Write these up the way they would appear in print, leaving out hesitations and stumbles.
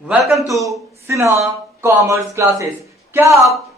Welcome to Sinha commerce classes. क्या आप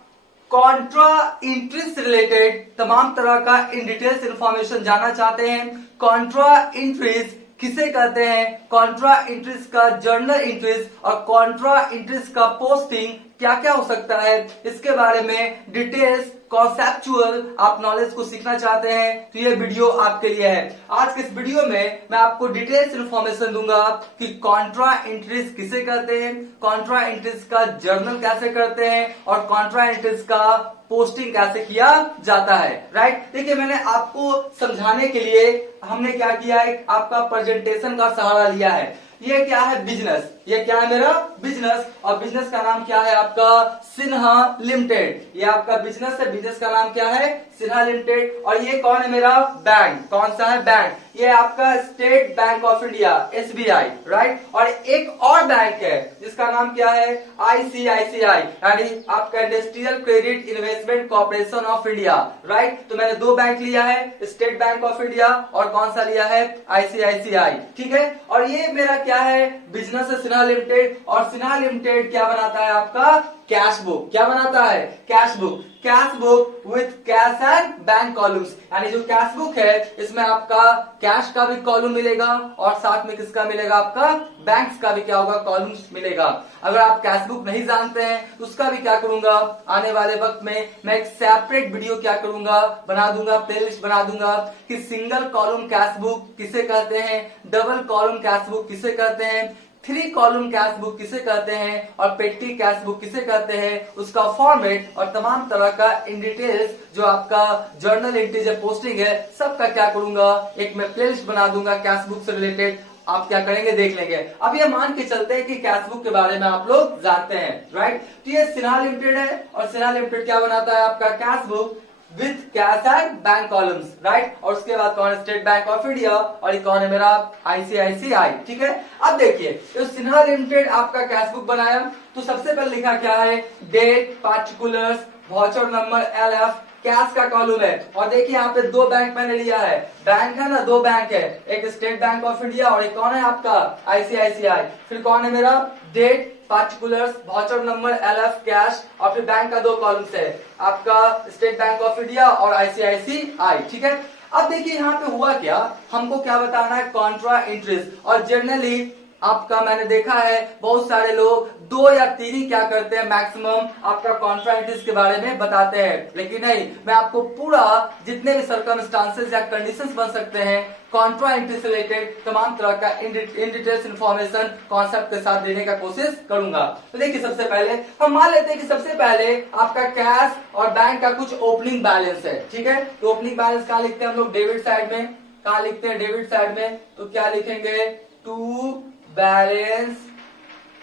Contra interest related तमाम तरह का इन डिटेल्स इंफॉर्मेशन जानना चाहते हैं? कॉन्ट्रा इंटरेस्ट किसे कहते हैं, कॉन्ट्रा इंटरेस्ट का जर्नल इंटरेस्ट और कॉन्ट्रा इंटरेस्ट का पोस्टिंग क्या क्या हो सकता है, इसके बारे में डिटेल्स कॉन्सेप्चुअल आप नॉलेज को सीखना चाहते हैं तो ये वीडियो आपके लिए है। आज के इस वीडियो में मैं आपको डिटेल्स इंफॉर्मेशन दूंगा कि कॉन्ट्रा इंटरेस्ट किसे कहते हैं, कॉन्ट्रा इंटरेस्ट का जर्नल कैसे करते हैं और कॉन्ट्रा इंटरेस्ट का पोस्टिंग कैसे किया जाता है। राइट, देखिए मैंने आपको समझाने के लिए हमने क्या किया है, आपका प्रेजेंटेशन का सहारा लिया है। ये क्या है, बिजनेस, ये क्या है मेरा बिजनेस, और बिजनेस का नाम क्या है आपका सिन्हा लिमिटेड। ये आपका बिजनेस है, बिजनेस का नाम क्या है सिन्हा लिमिटेड। और ये कौन है मेरा बैंक, कौन सा है बैंक, ये आपका State Bank of India SBI. Right, और एक और बैंक है जिसका नाम क्या है आईसीआईसीआई, यानी आपका industrial credit investment corporation of India. Right, तो मैंने दो बैंक लिया है, स्टेट बैंक ऑफ इंडिया और कौन सा लिया है आईसीआईसीआई। ठीक है, और ये मेरा क्या है बिजनेस है सिन्हा लिमिटेड। और सिन्हा लिमिटेड क्या बनाता है आपका कैश बुक, क्या बनाता है cash book, cash book with cash and bank columns. यानी जो कैश बुक है इसमें आपका कैश का भी कॉलम मिलेगा और साथ में किसका मिलेगा आपका बैंक्स का भी क्या होगा कॉलम्स मिलेगा। अगर आप कैश बुक नहीं जानते हैं तो उसका भी क्या करूंगा आने वाले वक्त में मैं एक सेपरेट वीडियो क्या करूंगा बना दूंगा, प्लेलिस्ट बना दूंगा कि सिंगल कॉलम कैश बुक किसे कहते हैं, डबल कॉलम कैश बुक किसे कहते हैं, 3 कॉलम कैश बुक किसे कहते हैं और पेटी कैश बुक किसे कहते हैं, उसका फॉर्मेट और तमाम तरह का इन डिटेल्स जो आपका जर्नल एंट्रीज पोस्टिंग है सबका क्या करूंगा एक मैं प्लेलिस्ट बना दूंगा कैश बुक से रिलेटेड। आप क्या करेंगे देख लेंगे। अब ये मान के चलते हैं कि कैश बुक के बारे में आप लोग जानते हैं। राइट, तो ये सिन्हा लिमिटेड है और सिन्हा लिमिटेड क्या बनाता है आपका cash book with cash and bank columns. Right, और उसके बाद कौन है स्टेट बैंक ऑफ इंडिया और ये कौन है मेरा आईसीआईसीआई। ठीक है, अब देखिए तो सिन्हा लिमिटेड आपका कैश बुक बनाया तो सबसे पहले लिखा क्या है date, particulars, voucher number, LF, cash का कॉलम है। और देखिए यहाँ पे दो बैंक मैंने लिया है, बैंक है ना, दो बैंक है, एक स्टेट बैंक ऑफ इंडिया और एक कौन है आपका आईसीआईसीआई। फिर कौन है मेरा date, particulars, voucher number, LF, cash और फिर बैंक का दो कॉलम्स है आपका State Bank of India ICICI आईसीआईसीआई। ठीक है, अब देखिए यहाँ पे हुआ क्या, हमको क्या बताना है कॉन्ट्रा इंटरेस्ट। और जनरली आपका मैंने देखा है बहुत सारे लोग 2 या 3 ही क्या करते हैं मैक्सिमम आपका कॉन्ट्रा इंटरेस्ट के बारे में बताते हैं, लेकिन नहीं, मैं आपको पूरा जितने भी सर्कमस्टांसेस या कंडीशंस बन सकते हैं कॉन्ट्रा इंटरेस्ट रिलेटेड तमाम तरह का इन डिटेल्स इंफॉर्मेशन कॉन्सेप्ट के साथ देने का कोशिश करूंगा। तो देखिए सबसे पहले हम मान लेते हैं कि सबसे पहले आपका कैश और बैंक का कुछ ओपनिंग बैलेंस है। ठीक है, तो ओपनिंग बैलेंस कहाँ लिखते हैं हम लोग डेबिट साइड में, कहाँ लिखते हैं डेबिट साइड में, तो क्या लिखेंगे टू बैलेंस,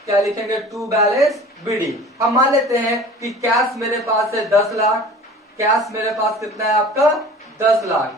क्या लिखेंगे टू बैलेंस बीडी। हम मान लेते हैं कि कैश मेरे पास है 10 लाख, कैश मेरे पास कितना है आपका 10 लाख,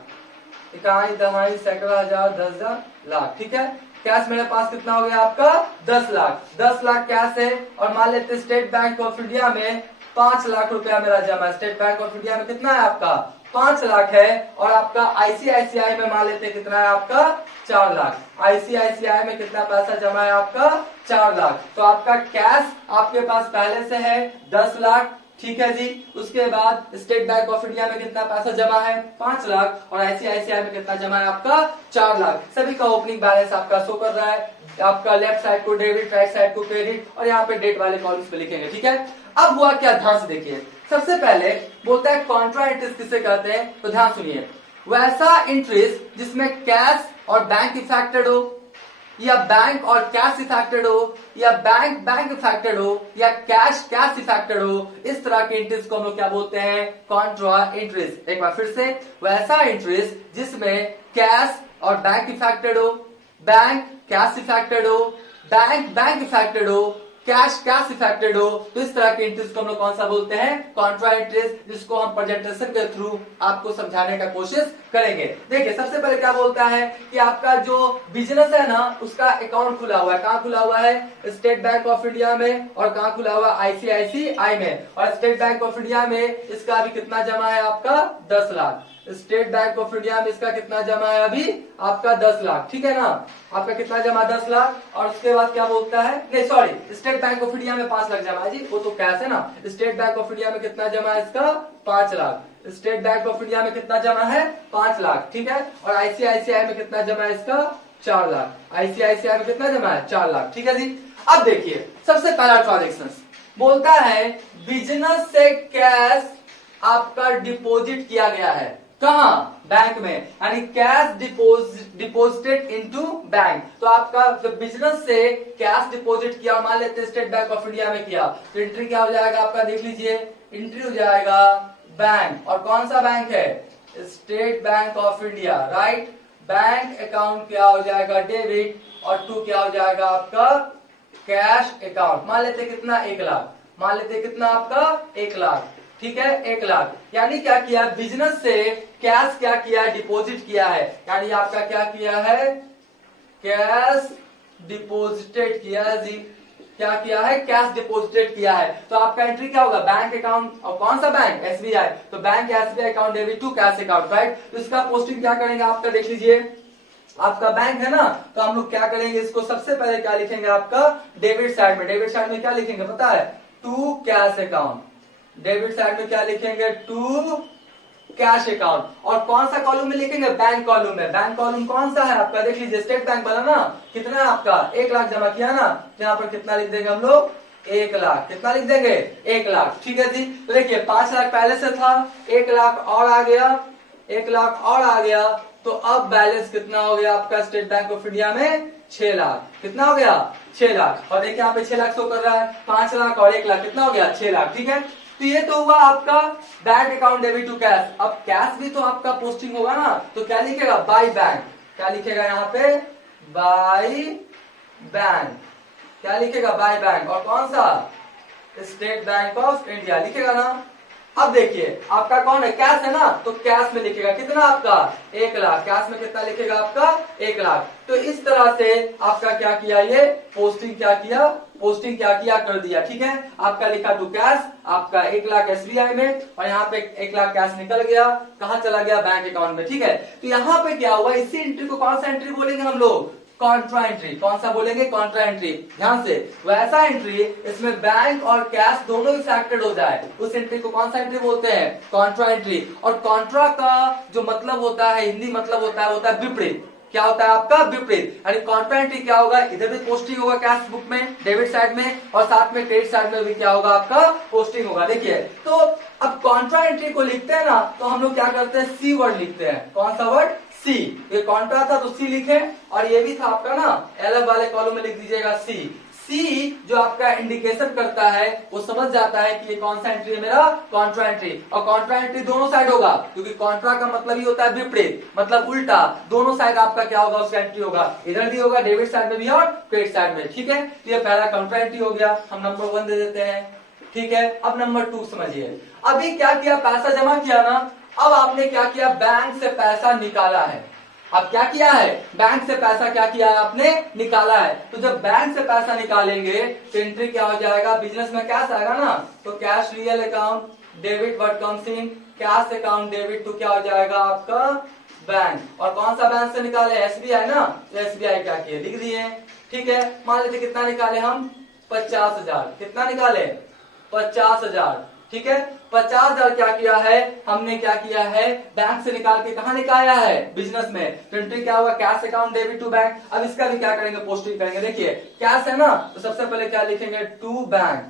इकाई दहाई सैकड़ा हजार 10,000 लाख। ठीक है, कैश मेरे पास कितना हो गया आपका 10 लाख, 10 लाख कैश है। और मान लेते हैं स्टेट बैंक ऑफ इंडिया में 5 लाख रुपया मेरा जमा है, स्टेट बैंक ऑफ इंडिया में कितना है आपका 5 लाख है। और आपका आईसीआईसीआई में मान लेते हैं कितना है आपका 4 लाख, आईसीआईसीआई में कितना पैसा जमा है आपका 4 लाख। तो आपका कैश आपके पास पहले से है 10 लाख। ठीक है जी, उसके बाद स्टेट बैंक ऑफ इंडिया में कितना पैसा जमा है 5 लाख और आईसीआईसीआई में कितना जमा है आपका 4 लाख। सभी का ओपनिंग बैलेंस आपका शो कर रहा है, आपका लेफ्ट साइड को डेबिट, राइट साइड को क्रेडिट और यहाँ पे डेट वाले कॉलम्स पे लिखेंगे। ठीक है, अब हुआ क्या ध्यान से देखिए, सबसे पहले बोलता है कॉन्ट्रा इंटरेस्ट किसे कहते हैं, तो ध्यान सुनिए, वैसा इंटरेस्ट जिसमें कैश और बैंक इफेक्टेड हो या बैंक और कैश इफेक्टेड हो या बैंक बैंक इफेक्टेड हो या कैश कैश इफेक्टेड हो, इस तरह के इंटरेस्ट को हम लोग क्या बोलते हैं कॉन्ट्रा इंटरेस्ट। एक बार फिर से, वैसा इंटरेस्ट जिसमें कैश और बैंक इफेक्टेड हो, बैंक कैश इफेक्टेड हो, बैंक बैंक इफेक्टेड हो, कैश कैश इफेक्टेड हो, तो इस तरह के इंटरेस्ट को हम लोग कौन सा बोलते हैं कॉन्ट्रा इंटरेस्ट, जिसको हम प्रेजेंटेशन के थ्रू आपको समझाने का कोशिश करेंगे। देखिए सबसे पहले क्या बोलता है कि आपका जो बिजनेस है ना उसका अकाउंट खुला हुआ है, कहाँ खुला हुआ है स्टेट बैंक ऑफ इंडिया में और कहाँ खुला हुआ है आईसीआईसीआई में। और स्टेट बैंक ऑफ इंडिया में इसका अभी कितना जमा है आपका 10 lakh, state Bank of India में इसका कितना जमा है अभी आपका 10 लाख, ठीक है ना, आपका कितना जमा 10 लाख। और उसके बाद क्या बोलता है, नहीं sorry, state Bank of India में 5 लाख जमा है जी, वो तो कैश है ना। स्टेट बैंक ऑफ इंडिया में कितना जमा है इसका 5 lakh, state Bank of India में कितना जमा है 5 लाख, ठीक है। और आईसीआईसीआई में कितना जमा है इसका 4 लाख, आईसीआईसीआई में कितना जमा है 4 लाख, ठीक है जी। अब देखिए सबसे पहला ट्रांजेक्शन बोलता है बिजनेस से कैश आपका डिपॉजिट किया गया है, कहां, बैंक में, यानी कैश डिपॉजिटेड इनटू बैंक। तो आपका बिजनेस से कैश डिपॉजिट किया, मान लेते हैं स्टेट बैंक ऑफ इंडिया में किया, तो एंट्री क्या हो जाएगा आपका, देख लीजिए, एंट्री हो जाएगा बैंक, और कौन सा बैंक है, state Bank of India, right. Bank account क्या हो जाएगा डेबिट, और टू क्या हो जाएगा आपका कैश अकाउंट। मान लेते कितना 1 लाख, मान लेते कितना आपका 1 लाख, ठीक है 1 लाख। यानी क्या किया, बिजनेस से कैश क्या किया है, डिपॉजिट किया है, यानी आपका क्या किया है, कैश डिपॉजिटेड किया है जी, क्या किया है, कैश डिपॉजिटेड किया है। तो आपका एंट्री क्या होगा, बैंक अकाउंट, और कौन सा बैंक, एसबीआई, तो bank SBI account debit to cash account, right. तो इसका पोस्टिंग क्या करेंगे आपका, देख लीजिए, आपका बैंक है ना, तो हम लोग क्या करेंगे, इसको सबसे पहले क्या लिखेंगे आपका डेबिट साइड में, डेबिट साइड में क्या लिखेंगे पता है, to cash account, debit side में क्या लिखेंगे, टू कैश अकाउंट। और कौन सा कॉलम में लिखेंगे, बैंक कॉलम में। बैंक कॉलम कौन सा है आपका, देख लीजिए, स्टेट बैंक वाला ना, कितना है आपका 1 लाख जमा किया ना, तो यहाँ पर कितना लिख देंगे हम लोग 1 लाख, कितना लिख देंगे 1 लाख, ठीक है जी। तो देखिए 5 लाख पहले से था, 1 लाख और आ गया, 1 लाख और आ गया, तो अब बैलेंस कितना हो गया आपका स्टेट बैंक ऑफ इंडिया में 6 लाख, कितना हो गया 6 लाख। और देखिए यहाँ पे 6 लाख शो कर रहा है, 5 लाख और 1 लाख कितना हो गया 6 लाख, ठीक है। तो ये तो हुआ आपका bank account debit to cash. अब कैश भी तो आपका पोस्टिंग होगा ना, तो क्या लिखेगा, बाय बैंक, क्या लिखेगा यहाँ पे, बाय बैंक, क्या लिखेगा बाय बैंक, और कौन सा, स्टेट बैंक ऑफ इंडिया लिखेगा ना। अब देखिए आपका कौन है, कैश है ना, तो कैश में लिखेगा कितना आपका 1 लाख, कैश में कितना लिखेगा आपका 1 लाख। तो इस तरह से आपका क्या किया, ये पोस्टिंग क्या किया, पोस्टिंग क्या किया कर दिया, ठीक है। आपका लिखा टू कैश, आपका 1 लाख एसबीआई में, और यहाँ पे 1 लाख कैश निकल गया, कहाँ चला गया, बैंक अकाउंट में, ठीक है। तो यहाँ पे क्या हुआ, इसी एंट्री को कौन सा एंट्री बोलेंगे हम लोग, कॉन्ट्रा एंट्री, कौन सा बोलेंगे, कॉन्ट्रा एंट्री। ध्यान से, वैसा एंट्री इसमें बैंक और कैश दोनों ही फैक्टर्ड हो जाए, उस एंट्री को कौन सा एंट्री बोलते हैं, कॉन्ट्रा एंट्री। और कॉन्ट्रा का जो मतलब होता है, हिंदी मतलब होता है विपरीत। क्या होता है आपका विपरीत, यानी कॉन्ट्रा एंट्री क्या होगा, इधर भी पोस्टिंग होगा कैश बुक में डेबिट साइड में, और साथ में क्रेडिट साइड में भी क्या होगा आपका पोस्टिंग होगा। देखिए तो अब कॉन्ट्रा एंट्री को लिखते हैं ना, तो हम लोग क्या करते हैं, सी वर्ड लिखते हैं, कौन सा वर्ड, सी। ये कॉन्ट्रा था तो सी लिखे, और ये भी था आपका ना, एलएफ वाले कॉलम में लिख दीजिएगा सी। सी जो आपका इंडिकेशन करता है, वो समझ जाता है कि ये कौन सा एंट्री है मेरा, कॉन्ट्रा एंट्री। और कॉन्ट्रा एंट्री दोनों साइड होगा, क्योंकि कॉन्ट्रा का मतलब ही होता है विपरीत, मतलब उल्टा, दोनों साइड आपका क्या होगा, उसका एंट्री होगा, इधर भी होगा डेबिट साइड में भी और क्रेडिट साइड में, ठीक है। तो ये पहला कॉन्ट्रा एंट्री हो गया, हम नंबर 1 दे देते हैं, ठीक है। अब नंबर 2 समझिए, अभी क्या किया, पैसा जमा किया ना, अब आपने क्या किया, बैंक से पैसा निकाला है। अब क्या किया है, बैंक से पैसा क्या किया है आपने, निकाला है। तो जब बैंक से पैसा निकालेंगे तो एंट्री क्या हो जाएगा, बिजनेस में कैश आएगा ना, तो cash real account debit what comes in, cash account debit to क्या हो जाएगा आपका बैंक। और कौन सा बैंक से निकाले, एसबीआई ना, तो एसबीआई क्या किए, लिख दिए, ठीक है। मान लेते कितना निकाले हम, 50,000, कितना निकाले 50,000, ठीक है। 50,000 क्या किया है हमने, क्या किया है, बैंक से निकाल के कहा निकाला है, बिजनेस में। तो एंट्री क्या हुआ, cash account debit to bank. अब इसका भी क्या करेंगे, पोस्टिंग करेंगे। देखिए कैश है ना, तो सबसे पहले क्या लिखेंगे, टू बैंक,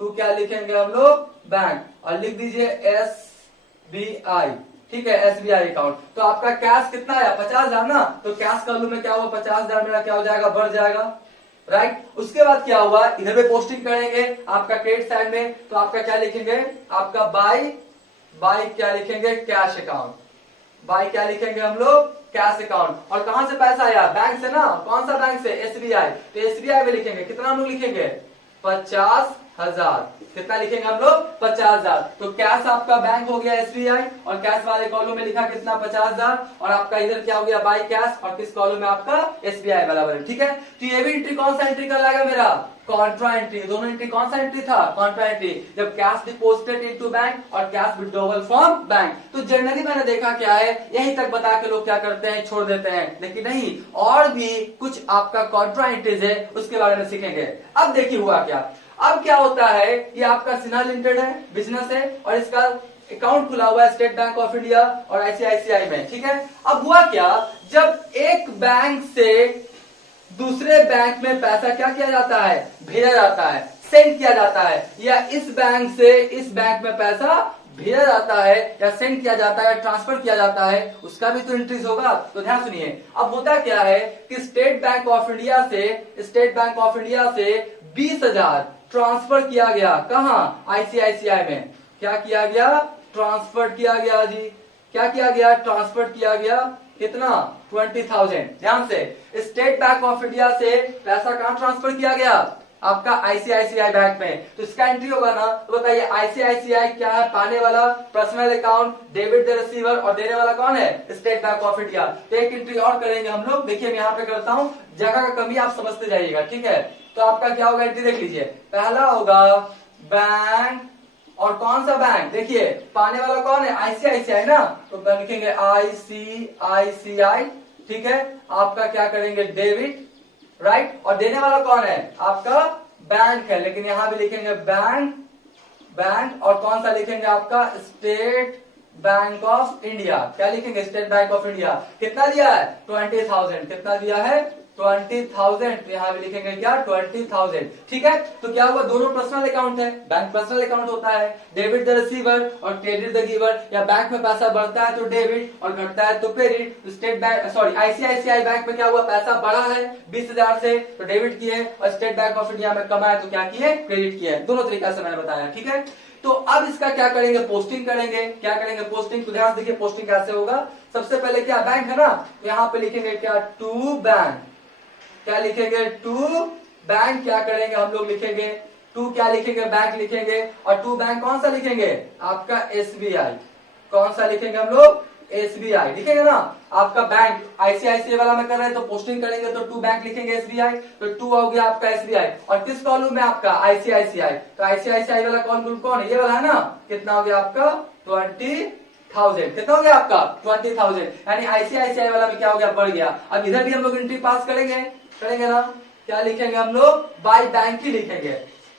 टू क्या लिखेंगे हम लोग, बैंक, और लिख दीजिए एसबीआई, ठीक है, एसबीआई अकाउंट। तो आपका कैश कितना आया 50,000 ना, तो कैश कॉलम में क्या हुआ, 50,000 मेरा क्या हो जाएगा, बढ़ जाएगा, राइट। उसके बाद क्या हुआ, इधर पे पोस्टिंग करेंगे आपका क्रेडिट साइड में, तो आपका क्या लिखेंगे, आपका बाय क्या लिखेंगे, कैश अकाउंट, बाय क्या लिखेंगे हम लोग, कैश अकाउंट। और कहां से पैसा आया, बैंक से ना, कौन सा बैंक से, एसबीआई, तो एसबीआई में लिखेंगे, कितना हम लोग लिखेंगे 50 50,000। कितना लिखेंगे हम लोग? 50,000। तो कैश आपका बैंक हो गया एसबीआई, और कैश वाले कॉलम में लिखा कितना? 50,000। और आपका इधर क्या हो गया? बाई कैश, और किस कॉलम में? आपका एसबीआई बराबर है। ठीक है, तो ये भी एंट्री कौन सा एंट्री कहलाएगा मेरा? Contra entry. दोनों एंट्री कौन सा एंट्री था? Contra entry. जब कैश डिपोजिटेड इनटू बैंक और कैश विड्रॉवल फ्रॉम बैंक। तो जनरली मैंने देखा क्या है, यही तक बता के लोग क्या करते हैं? छोड़ देते हैं। लेकिन नहीं, और भी कुछ आपका कॉन्ट्रा एंट्रीज है, उसके बारे में सीखेंगे। अब देखिए हुआ क्या। अब क्या होता है, ये आपका सिन्हा लिमिटेड है, बिजनेस है, और इसका अकाउंट खुला हुआ है state Bank of India ICICI ICICI में। ठीक है, अब हुआ क्या, जब एक बैंक से दूसरे बैंक में पैसा क्या किया जाता है? भेजा जाता है, सेंड किया जाता है, या इस बैंक से इस बैंक में पैसा भेजा जाता है या सेंड किया जाता है, ट्रांसफर किया जाता है, उसका भी तो इंट्रीज होगा। तो ध्यान सुनिए, अब होता क्या है कि स्टेट बैंक ऑफ इंडिया से 20,000 ट्रांसफर किया गया। कहां? आईसीआईसीआई में। क्या किया गया? ट्रांसफर किया गया जी। क्या किया गया? ट्रांसफर किया गया। कितना? 20,000। ध्यान से, स्टेट बैंक ऑफ इंडिया से पैसा कहां ट्रांसफर किया गया? आपका आईसीआईसीआई बैंक में। तो इसका एंट्री होगा ना, तो बताइए आईसीआईसीआई क्या है? पाने वाला personal account, debit the receiver, और देने वाला कौन है? State Bank of India. तो एक एंट्री और करेंगे हम लोग। देखिए मैं यहाँ पे करता हूं, जगह का कमी आप समझते जाइएगा। ठीक है, तो आपका क्या होगा? एंट्री देख लीजिए। पहला होगा बैंक, और कौन सा बैंक? देखिए पाने वाला कौन है? आईसीआईसीआई ना, तो लिखेंगे आईसीआईसीआई। ठीक है, आपका क्या करेंगे? Debit, right. और देने वाला कौन है? आपका बैंक है, लेकिन यहां भी लिखेंगे बैंक, और कौन सा लिखेंगे? आपका स्टेट बैंक ऑफ इंडिया। क्या लिखेंगे? State Bank of India. कितना दिया है? 20,000। कितना दिया है? 20,000। तो यहां भी लिखेंगे क्या? 20,000। ठीक है, तो क्या हुआ? दोनों पर्सनल अकाउंट है, बैंक पर्सनल अकाउंट होता है, डेबिट द रिसीवर और क्रेडिट द गिवर, या बैंक में पैसा बढ़ता है तो डेबिट और घटता है तो credit. State bank sorry ICICI bank में क्या हुआ? पैसा बढ़ा है 20,000 से, तो डेबिट किए, और स्टेट बैंक ऑफ इंडिया में कमा है तो क्या किए? क्रेडिट किए। दोनों तरीका से मैंने बताया। ठीक है, तो अब इसका क्या करेंगे? पोस्टिंग करेंगे। क्या करेंगे? पोस्टिंग। तो ध्यान देखिए पोस्टिंग कैसे होगा। सबसे पहले क्या? बैंक है ना, तो यहां पे लिखेंगे क्या? To bank. क्या लिखेंगे? To bank. क्या करेंगे हम लोग? लिखेंगे टू, क्या लिखेंगे? बैंक लिखेंगे, और टू बैंक कौन सा लिखेंगे? आपका एसबीआई। कौन सा लिखेंगे हम लोग? एसबीआई लिखेंगे ना। आपका बैंक आईसीआईसीआई वाला में कर रहे हैं, तो पोस्टिंग करेंगे तो टू बैंक लिखेंगे एसबीआई, तो टू हो गया आपका एसबीआई। और किस कॉलम में? आपका आईसीआईसीआई। तो आईसीआईसीआई वाला कॉलम कौन है? ये वाला है ना। कितना हो गया आपका? 20,000। कितना हो गया आपका? 20,000। यानी आईसीआईसीआई वाला में क्या हो गया? बढ़ गया। अब इधर भी हम लोग एंट्री पास करेंगे ना। क्या लिखेंगे हम लोग? बाय बैंक ही लिखेंगे।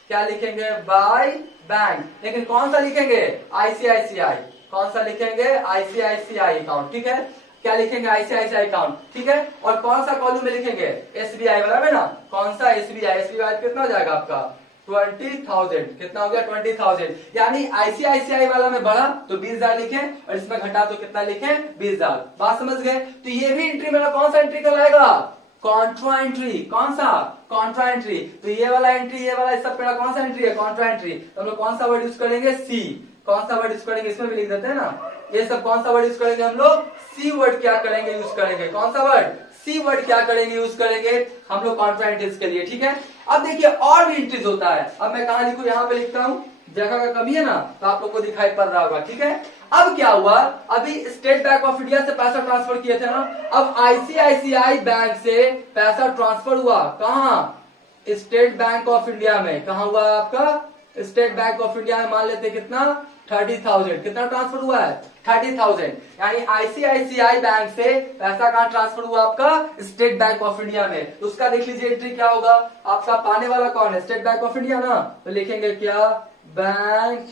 क्या लिखेंगे? By bank. लेकिन कौन सा लिखेंगे? आईसीआईसीआई। कौन सा लिखेंगे? ICICI account. ठीक है, क्या लिखेंगे? ICICI account. ठीक है, और कौन सा कॉलम में लिखेंगे? एसबीआई वाला में ना। कौन सा? एसबीआई। एसबीआई कितना हो जाएगा आपका? 20,000। कितना हो गया? 20,000। यानी आईसीआईसीआई वाला में बढ़ा तो 20,000 लिखे, और इसमें घटा तो कितना लिखे? 20,000। बात समझ गए? तो ये भी एंट्री मेरा कौन सा एंट्री कहलाएगा? Contra entry. कौन सा? Contra entry. तो ये वाला एंट्री, ये वाला, इस सब मेरा कौन सा एंट्री है? Contra entry. तो हम लोग कौन सा वर्ड यूज करेंगे? सी। कौन सा वर्ड यूज करेंगे? इसमें भी लिख देते हैं ना। ये सब कौन सा वर्ड यूज करेंगे हम लोग? सी वर्ड क्या करेंगे? यूज करेंगे। कौन सा वर्ड? सी वर्ड क्या करेंगे? यूज करेंगे हम लोग कॉन्ट्रा एंट्रीज के लिए। ठीक है, अब देखिए और भी एंट्रीज होता है। अब मैं कहां लिखूं? यहाँ पे लिखता हूं, जगह का कमी है ना, तो आप लोग को दिखाई पड़ रहा होगा। ठीक है, अब क्या हुआ? अभी स्टेट बैंक ऑफ इंडिया से पैसा ट्रांसफर किए थे ना, अब आईसीआईसीआई बैंक से पैसा ट्रांसफर हुआ कहां? स्टेट बैंक ऑफ इंडिया में। कहां हुआ आपका? स्टेट बैंक ऑफ इंडिया में। मान लेते कितना? 30,000। कितना ट्रांसफर हुआ है? 30,000। यानी आईसीआईसीआई बैंक से पैसा कहां ट्रांसफर हुआ? आपका स्टेट बैंक ऑफ इंडिया में। तो उसका देख लीजिए एंट्री क्या होगा? आपका पाने वाला कौन है? स्टेट बैंक ऑफ इंडिया ना, तो लिखेंगे क्या? बैंक,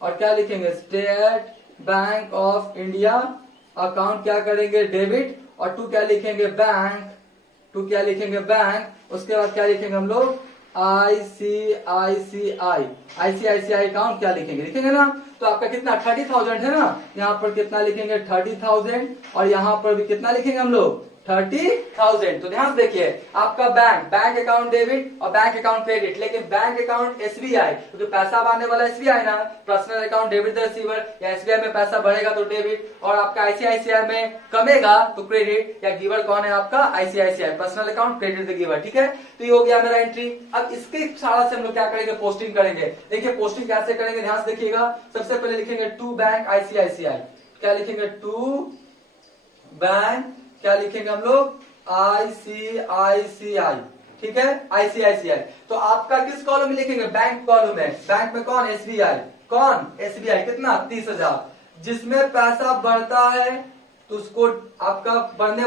और क्या लिखेंगे? State Bank of India. Account क्या करेंगे? डेबिट, और टू क्या लिखेंगे? बैंक। टू क्या लिखेंगे? बैंक। उसके बाद क्या लिखेंगे हम लोग? आईसीआईसीआई। आईसीआईसीआई अकाउंट क्या लिखेंगे? लिखेंगे ना। तो आपका कितना? 30,000 है ना, यहाँ पर कितना लिखेंगे? 30,000, और यहाँ पर भी कितना लिखेंगे हम लोग? 30,000। तो ध्यान से देखिए, आपका बैंक अकाउंट डेबिट और बैंक अकाउंट क्रेडिट, लेकिन बैंक अकाउंट एसबीआई, क्योंकि पैसा आने वाला एसबीआई ना, personal account debit the receiver, या एसबीआई में पैसा बढ़ेगा तो डेबिट, और आपका आईसीआईसीआई में कमेगा तो क्रेडिट, या गिवर कौन है आपका ICICI, personal account credit the giver, ठीक है। तो ये हो गया मेरा एंट्री। अब इसके सारा से हम लोग क्या करेंगे, पोस्टिंग करेंगे। देखिए पोस्टिंग कैसे करेंगे, ध्यान से देखिएगा। सबसे पहले लिखेंगे टू बैंक आईसीआईसीआई, क्या लिखेंगे, टू बैंक, क्या लिखेंगे हम लोग, आईसीआईसीआई, ठीक है, आईसीआईसीआई। तो आपका किस कॉलम में लिखेंगे, बैंक कॉलम में। बैंक में कौन, एसबीआई, कौन एसबीआई, कितना 30,000। जिसमें पैसा बढ़ता है तो उसको आपका बढ़ने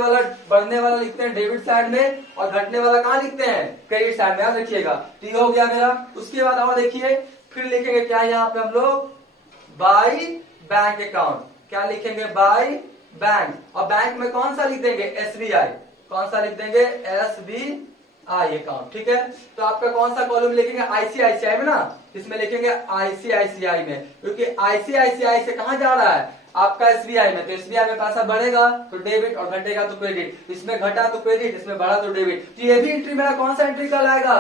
वाला लिखते हैं डेबिट साइड में, और घटने वाला कहाँ लिखते हैं, क्रेडिट साइड में, याद रखिएगा। तो ये हो गया मेरा। उसके बाद और देखिए, फिर लिखेंगे क्या यहाँ पे हम लोग, बाई बैंक अकाउंट, क्या लिखेंगे, बाई बैंक, और बैंक में कौन सा लिख देंगे, एसबीआई, कौन सा लिख देंगे, एसबीआई अकाउंट, ठीक है। तो आपका कौन सा कॉलम लिखेंगे, आईसीआईसीआई में ना, इसमें लिखेंगे आईसीआईसीआई में, क्योंकि आईसीआईसीआई से कहां जा रहा है, आपका एसबीआई में। तो एसबीआई में पैसा बढ़ेगा तो डेबिट, और घटेगा तो क्रेडिट, इसमें घटा तो क्रेडिट, इसमें बढ़ा तो डेबिट। तो ये भी एंट्री मेरा कौन सा एंट्री कहलाएगा,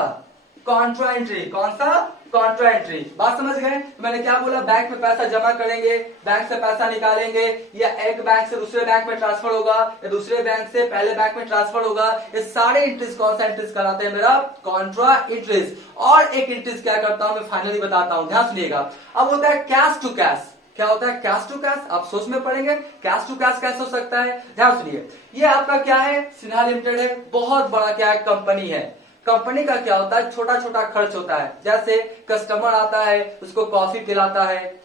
कॉन्ट्रा एंट्री। कौन सा, कॉन्ट्रा एंट्री। बात समझ गए। मैंने क्या बोला, बैंक में पैसा जमा करेंगे, बैंक से पैसा निकालेंगे, या एक बैंक से दूसरे बैंक में ट्रांसफर होगा, या दूसरे बैंक से पहले बैंक में ट्रांसफर होगा। ये सारे एंट्रीज कौन सा एंट्रीज कराते हैं, मेरा कॉन्ट्रा एंट्रीज। और एक एंट्रीज क्या करता हूं मैं, फाइनली बताता हूं, ध्यान सुनिएगा। अब होता है कैश टू कैश। क्या होता है कैश टू कैश, आप सोच में पढ़ेंगे कैश टू कैश कैसे हो सकता है। ध्यान सुनिए, ये आपका क्या है, सिन्हा लिमिटेड है, बहुत बड़ा क्या है, कंपनी है। कंपनी का क्या होता है, छोटा छोटा खर्च होता है। जैसे कस्टमर आता है, उसको कॉफी पिलाता है,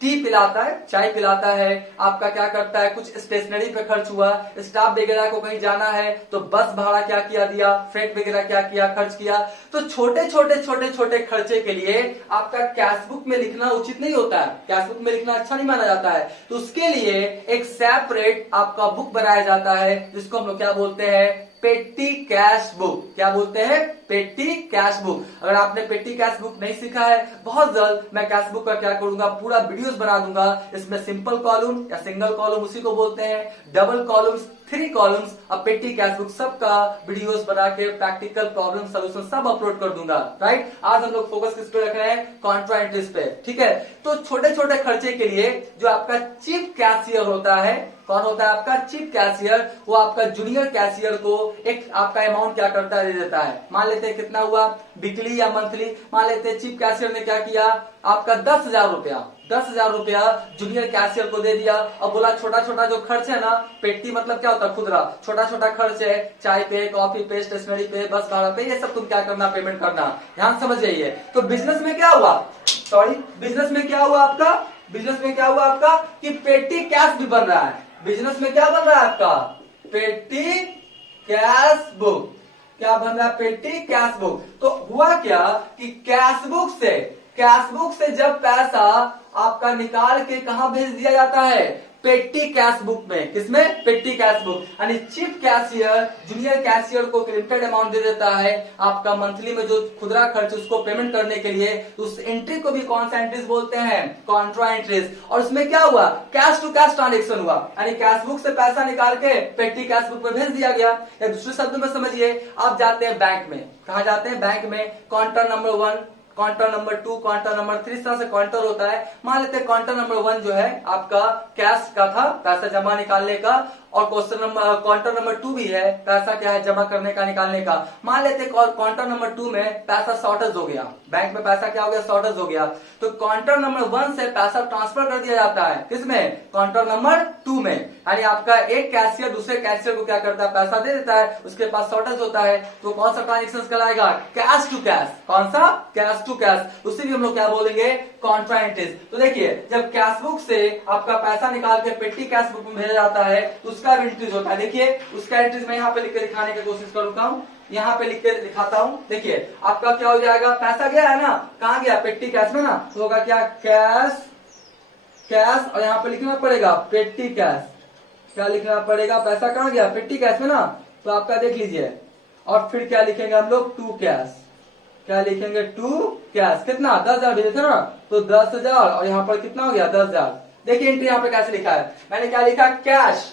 टी पिलाता है, चाय पिलाता है, आपका क्या करता है, कुछ स्टेशनरी पे खर्च हुआ, स्टाफ वगैरह को कहीं जाना है तो बस भाड़ा क्या किया दिया, फ्रेट वगैरह क्या किया, खर्च किया। तो छोटे छोटे खर्चे के लिए आपका कैशबुक में लिखना उचित नहीं होता है, कैशबुक में लिखना अच्छा नहीं माना जाता है। तो उसके लिए एक सेपरेट आपका बुक बनाया जाता है, जिसको हम लोग क्या बोलते हैं, पेटी कैश बुक। क्या बोलते हैं, पेटी कैश बुक। अगर आपने पेटी कैश बुक नहीं सीखा है, बहुत जल्द मैं कैश बुक का क्या करूंगा, पूरा वीडियोस बना दूंगा। इसमें सिंपल कॉलम या सिंगल कॉलम उसी को बोलते हैं, डबल कॉलम्स, 3 कॉलम्स, अब पेटी कैश बुक सबका वीडियोस बना के प्रैक्टिकल प्रॉब्लम सोल्यूशन सब अपलोड कर दूंगा। राइट, आज हम लोग फोकस किस पे रख रहे हैं, कॉन्ट्रा एंट्रीज पे, ठीक है। तो छोटे छोटे खर्चे के लिए जो आपका चीफ कैशियर होता है, कौन होता है आपका चीफ कैशियर, वो आपका जूनियर कैशियर को एक आपका अमाउंट क्या करता है, दे देता है। मान लेते हैं कितना हुआ, वीकली या मंथली, मान लेते हैं चीफ कैशियर ने क्या किया, आपका 10,000 रुपया, 10,000 रुपया जूनियर कैशियर को दे दिया। अब बोला छोटा छोटा जो खर्च है ना, पेटी मतलब क्या होता है, खुदरा, छोटा छोटा खर्च है, चाय पे, कॉफी पे, स्टेशनरी पे, बस भाड़ा पे, ये सब तुम क्या करना, पेमेंट करना। ध्यान समझ जाइए। तो बिजनेस में क्या हुआ, बिजनेस में क्या हुआ आपका, बिजनेस में क्या हुआ आपका कि पेटी कैश भी बन रहा है। बिजनेस में क्या बन रहा है आपका, पेटी कैश बुक। क्या बन रहा है, पेटी कैश बुक। तो हुआ क्या कि कैश बुक से जब पैसा आपका निकाल के कहां भेज दिया जाता है, पेटी कैश बुक में। किसमें, पेटी कैश बुक। यानी चीफ कैशियर जूनियर कैशियर को लिमिटेड अमाउंट दे देता है आपका मंथली में जो खुदरा खर्च उसको पेमेंट करने के लिए। उस एंट्री को भी कौन सा एंट्रीज बोलते हैं, कॉन्ट्रा एंट्रीज। और उसमें क्या हुआ, कैश टू कैश ट्रांजेक्शन हुआ, यानी कैश बुक से पैसा निकाल के पेटी कैश बुक में भेज दिया गया। या दूसरे शब्दों में समझिए, आप जाते हैं बैंक में, कहा जाते हैं, बैंक में counter number 1, counter number 2, counter number 3, इस तरह से काउंटर होता है। मान लेते हैं काउंटर नंबर 1 जो है आपका कैश का था, पैसा जमा निकालने का, और क्वेश्चन नंबर काउंटर नंबर 2 भी है, पैसा क्या है, जमा करने का, निकालने का। मान लेते हैं काउंटर नंबर 2 में पैसा शॉर्टेज हो गया, बैंक में पैसा क्या हो गया, शॉर्टेज हो गया। तो काउंटर नंबर 1 से पैसा ट्रांसफर कर दिया जाता है, किसमें, काउंटर नंबर 2 में। यानी आपका एक कैशियर दूसरे कैशियर को क्या करता है, पैसा दे देता है, उसके पास शॉर्टेज होता है। तो कौन सा ट्रांजेक्शन कहलाएगा, कैश टू कैश। कौन सा, कैश टू कैश। उसी भी हम लोग क्या बोलेंगे, कॉन्ट्रा एंट्रीज। तो देखिए, जब कैश बुक से आपका पैसा निकाल के पेटी कैश बुक में भेजा जाता है, उसका भी एंट्रीज होता है। देखिए उसका एंट्रीज मैं यहाँ पे लिख के दिखाने की कोशिश करूंगा हूँ, यहाँ पे लिख के दिखाता हूँ। देखिए आपका क्या हो जाएगा, पैसा गया है ना, कहाँ गया, पेटी कैश में ना, तो होगा क्या, कैश कैश, और यहाँ पे लिखना पड़ेगा पेटी कैश। क्या लिखना पड़ेगा, पैसा कहाँ गया, पेटी कैश में ना, तो आपका देख लीजिए। और फिर क्या लिखेंगे हम लोग, टू कैश। क्या लिखेंगे, टू कैश। कितना, 10,000 भेजे थे ना, तो 10,000, और यहाँ पर कितना हो गया, 10,000। देखिए एंट्री यहाँ पे कैसे लिखा है, मैंने क्या लिखा, कैश,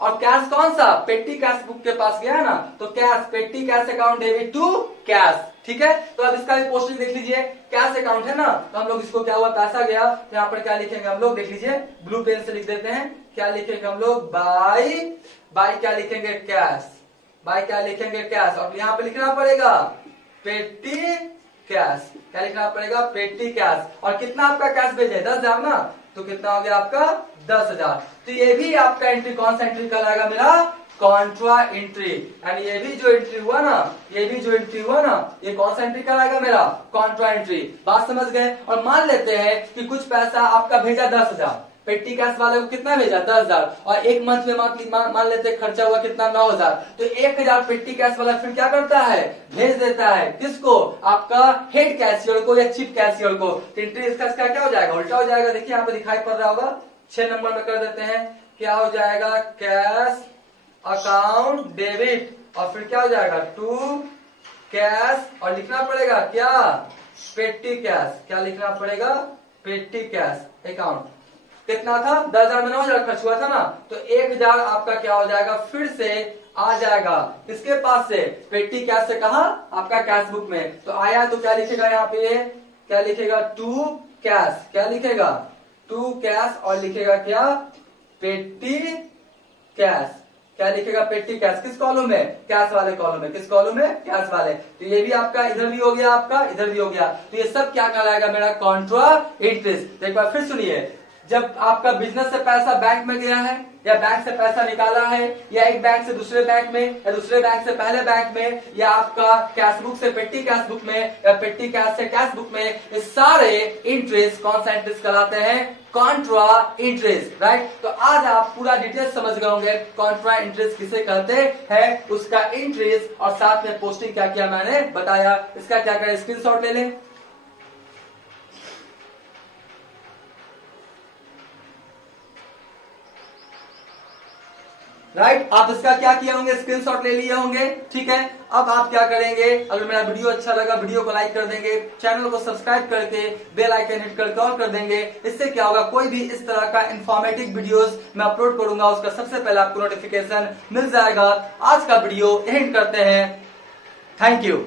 और कैश कौन सा, पेटी कैश बुक के पास गया है ना, तो cash, petty cash account debit to cash, ठीक है। तो अब इसका भी पोस्टिंग देख लीजिए, कैश अकाउंट है ना, तो हम लोग इसको क्या हुआ, पैसा गया, तो यहाँ पर क्या लिखेंगे हम लोग, देख लीजिए ब्लू पेन से लिख देते हैं, क्या लिखेंगे हम लोग, बाय क्या लिखेंगे, कैश, बाय क्या लिखेंगे, कैश, और यहाँ पे लिखना पड़ेगा पेटी कैश, क्या लिखना पड़ेगा, पेटी कैश, और कितना आपका कैश भेजे, 10,000 ना, तो कितना हो गया आपका 10,000। तो ये भी आपका एंट्री कौन सा एंट्री कहलाएगा मेरा, कॉन्ट्रा एंट्री, एंड ये भी जो एंट्री हुआ ना, ये भी जो एंट्री हुआ ना, ये कौन सा एंट्री कहलाएगा मेरा, कॉन्ट्रा एंट्री। बात समझ गए। और मान लेते हैं कि कुछ पैसा आपका भेजा 10,000, पेटी कैश वाले को कितना भेजा 10,000, और एक मंथ में मान लेते खर्चा हुआ कितना 9,000, तो 1,000 पेटी कैश वाला फिर क्या करता है, भेज देता है किसको, आपका हेड कैशियर को या चीफ कैशियर को। तो एंट्री इसका क्या हो जाएगा, उल्टा हो जाएगा। देखिए यहाँ पे दिखाई पड़ रहा होगा, 6 नंबर में कर देते हैं, क्या हो जाएगा, कैश अकाउंट डेबिट, और फिर क्या हो जाएगा टू कैश, और लिखना पड़ेगा क्या, पेटी कैश, क्या लिखना पड़ेगा, पेटी कैश अकाउंट। कितना था, 10,000 में 9,000 खर्च हुआ था ना, तो 1,000 आपका क्या हो जाएगा, फिर से आ जाएगा किसके पास से, पेटी कैश से, कहा आपका कैश बुक में। तो आया तो क्या लिखेगा यहाँ पे, क्या लिखेगा, टू कैश, क्या लिखेगा, टू कैश, और लिखेगा क्या, पेटी कैश, क्या लिखेगा, पेटी कैश, किस कॉलम में, कैश वाले कॉलम में, किस कॉलम में, कैश वाले। तो ये भी आपका इधर भी हो गया, आपका इधर भी हो गया। तो ये सब क्या कहलाएगा मेरा, कॉन्ट्रा इंटरेस्ट। एक बार फिर सुनिए, जब आपका बिजनेस से पैसा बैंक में गया है, या बैंक से पैसा निकाला है, या एक बैंक से दूसरे बैंक में, या दूसरे बैंक से पहले बैंक में, या आपका कैश बुक से पेटी कैश बुक में, या पेटी कैश से कैश बुक में, ये सारे इंटरेस्ट कौन सा इंटरेस्ट कहलाते हैं, कॉन्ट्रा इंटरेस्ट, राइट। तो आज आप पूरा डिटेल समझ गए होंगे कॉन्ट्रा इंटरेस्ट किसे कहते हैं, उसका इंटरेस्ट, और साथ में पोस्टिंग क्या क्या मैंने बताया। इसका क्या करें, स्क्रीनशॉट ले लें। राइट, आप इसका क्या किए होंगे, स्क्रीनशॉट ले लिए होंगे, ठीक है। अब आप क्या करेंगे, अगर मेरा वीडियो अच्छा लगा, वीडियो को लाइक कर देंगे, चैनल को सब्सक्राइब करके बेल आइकन हिट करके ऑल कर देंगे। इससे क्या होगा, कोई भी इस तरह का इंफॉर्मेटिव वीडियोस मैं अपलोड करूंगा, उसका सबसे पहले आपको नोटिफिकेशन मिल जाएगा। आज का वीडियो एंड करते हैं, थैंक यू।